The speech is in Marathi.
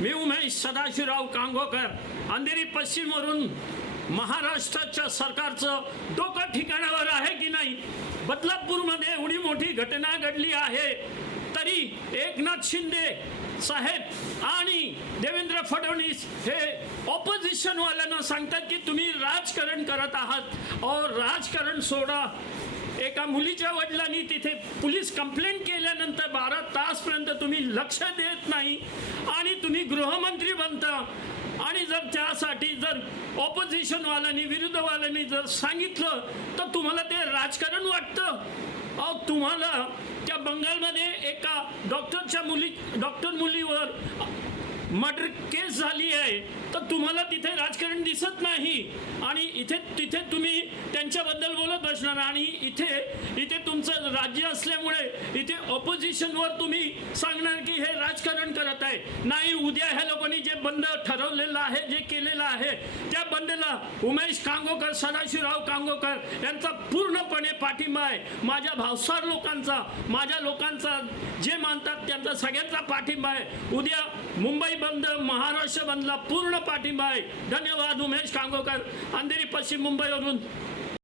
मी उमेश सदाशिवराव कांगोकर अंधेरी पश्चिमवरून महाराष्ट्राच्या सरकारचं डोकं ठिकाणावर आहे की नाही? बदलापूरमध्ये एवढी मोठी घटना घडली आहे तरी एकनाथ शिंदे साहेब आणि देवेंद्र फडणवीस हे ऑपोजिशनवाल्यांना सांगतात की तुम्ही राजकारण करत आहात. और राजकारण सोडा. एका मुलीच्या वडिलांनी तिथे पोलीस कंप्लेंट केल्यानंतर बारा तासपर्यंत तुम्ही लक्ष देत नाही. आणि तुम्ही गृहमंत्री बनता. आणि जर त्यासाठी जर ऑपोजिशनवाल्यांनी विरुद्धवाल्यांनी जर सांगितलं तर तुम्हाला ते राजकारण वाटतं. अहो तुम्हाला त्या बंगालमध्ये एका डॉक्टरच्या मुली डॉक्टर मुलीवर मर्डर केस झाली आहे तर तुम्हाला तिथे राजकारण दिसत नाही. आणि इथे तिथे तुम्ही त्यांच्याबद्दल बोलत बसणार. आणि इथे इथे तुमचं राज्य असल्यामुळे इथे ऑपोजिशनवर तुम्ही सांगणार की हे राजकारण आहे नाही उद्या ह्या लोकांनी जे बंद ठरवलेलं आहे जे केलेलं आहे त्या बंदला उमेश कांगोकर सदाशिवराव कांगोकर यांचा पूर्णपणे पाठिंबा आहे. माझ्या भावसार लोकांचा माझ्या लोकांचा जे मानतात त्यांचा सगळ्यांचा पाठिंबा आहे. उद्या मुंबई बंद महाराष्ट्र बंदला पूर्ण पाठिंबा आहे. धन्यवाद उमेश कांगोकर. अंधेरी पश्चिम मुंबईवरून.